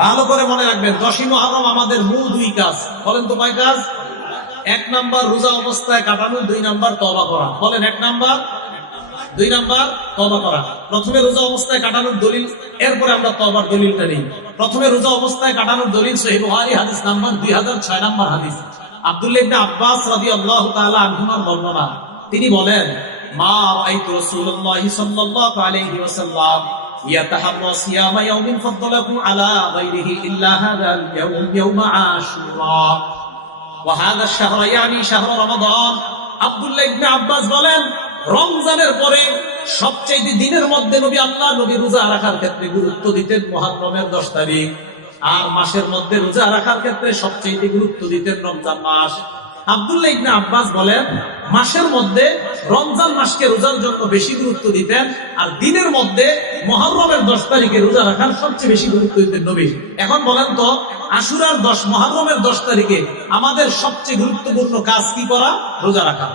ভালো করে মনে রাখবেন, 10ই মুহররম আমাদের মূল দুই কাজ। বলেন তো কয় কাজ? 1 নাম্বার রোজা অবস্থায় কাটানো, 2 নাম্বার তওবা করা। বলেন 1 নাম্বার, 2 নাম্বার তওবা করা। প্রথমে রোজা অবস্থায় কাটানোর দলিল, এরপরে আমরা তওবার দলিলটা নেই। প্রথমে রোজা অবস্থায় কাটানোর দলিল সহিহ বুখারী হাদিস নাম্বার 2006 নাম্বার হাদিস। আব্দুল্লাহ ইবনে আব্বাস রাদিয়াল্লাহু তাআলা আনহুমার বর্ণনা। তিনি বলেন, মা রাআইতু রাসূলুল্লাহ সাল্লাল্লাহু আলাইহি ওয়াসাল্লাম ইয়াতাহাররা সিয়ামা ইয়াউমিন ফাদদালাহু আলা গায়রিহি ইল্লা হাযাল ইয়াউম ইয়াউম আশুরা ওয়া হাযা আশ-শাহর ইয়ানি শাহর রমাদান। আব্দুল্লাহ ইবনে আব্বাস বলেন, রমজানের পরে সবচেয়ে দিনের মধ্যে নবী আল্লাহ নবী রোজা রাখার ক্ষেত্রে গুরুত্ব দিতেন মুহররমের 10 তারিখ, আর মাসের মধ্যে রোজা রাখার ক্ষেত্রে সবচেয়ে গুরুত্ব দিতেন রমজান মাস। আব্দুল্লাহ ইবনে আব্বাস বলেন, মাসের মধ্যে রমজান মাসকে রোজার জন্য বেশি গুরুত্ব দিতেন, আর দিনের মধ্যে মুহররমের 10 তারিখে রোজা রাখার সবচেয়ে বেশি গুরুত্ব দিতেন নবী। এখন বলেন তো, আশুরার 10 মুহররমের 10 তারিখে আমাদের সবচেয়ে গুরুত্বপূর্ণ কাজ কি করা? রোজা রাখা।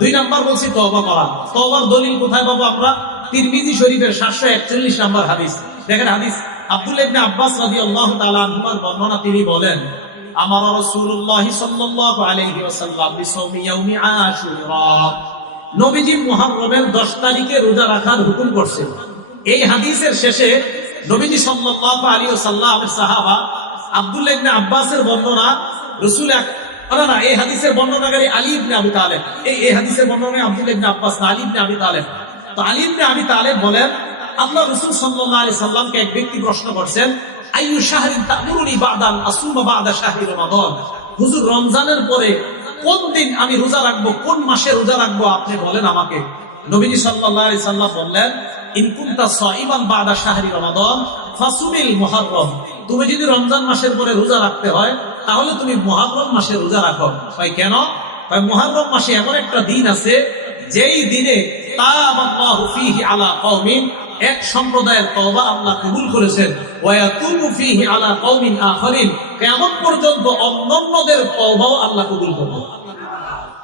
2 নাম্বার বলছি তওবা করা। তওবার দলিল কোথায় পাবো আমরা? তিরমিজি শরীফের 741 নাম্বার হাদিস। দেখেন হাদিস, আব্দুল্লাহ ইবনে আব্বাস রাদিয়াল্লাহু তাআলা আনহুর বর্ণনা। তিনি বলেন, আমার রাসূলুল্লাহ সাল্লাল্লাহু আলাইহি ওয়াসাল্লাম বিসাওমি ইয়াউমি আশুরা, নবীজি মুহররমের 10 তারিখে রোজা রাখার হুকুম করছেন। এই হাদিসের শেষে নবীজি সাল্লাল্লাহু আলাইহি ওয়াসাল্লামের সাহাবা আব্দুল্লাহ ইবনে আব্বাসের বর্ণনা, রাসূল না, এই হাদিসের বর্ণনাকারী আলী ইবনে আবি তালেব। এই হাদিসের বর্ণনাকারী আব্দুল্লাহ ইবনে আব্বাস না, আলী ইবনে আবি তালেব। তো আলী ইবনে আবি তালেব বলেন, আল্লাহ রাসূল সাল্লাল্লাহু আলাইহি সাল্লামকে এক ব্যক্তি প্রশ্ন করছেন, আইয়ু শাহরিন তা'মুরুনি বা'দা আসুমা বা'দা শাহরি রমাদান, হুজুর রমজানের পরে কোন দিন আমি রোজা রাখবো, কোন মাসে রোজা রাখবো আপনি বলেন আমাকে। নবীজি সাল্লাল্লাহু আলাইহি সাল্লাম বললেন, ইন কুনতা সাইমান বা'দা শাহরি রমাদান ফাসুমিল মুহররম, তুমি যদি রমজান মাসের পরে রোজা রাখতে হয় তাহলে তুমি মুহররম মাসে রোজা রাখো। হয় কেন? হয় মুহররম মাসে এমন একটা দিন আছে যেই দিনে তাবাল্লাহু ফীহি আলা কওমিন, এক সম্প্রদায়ের তওবা আল্লাহ কবুল করেছেন, ওয়া ইয়াতুবু ফীহি আলা কওমিন আখারিন, কিয়ামত পর্যন্ত অন্যান্যদের তওবাও আল্লাহ কবুল করবেন।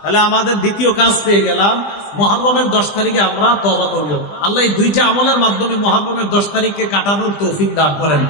তাহলে আমাদের দ্বিতীয় কাজ পেয়ে গেলাম, মুহররমের 10 তারিখে আমরা তওবা করব। আল্লাহ এই দুইটা আমলের মাধ্যমে মুহররমের 10 তারিখে কাটানোর তৌফিক দান করেন।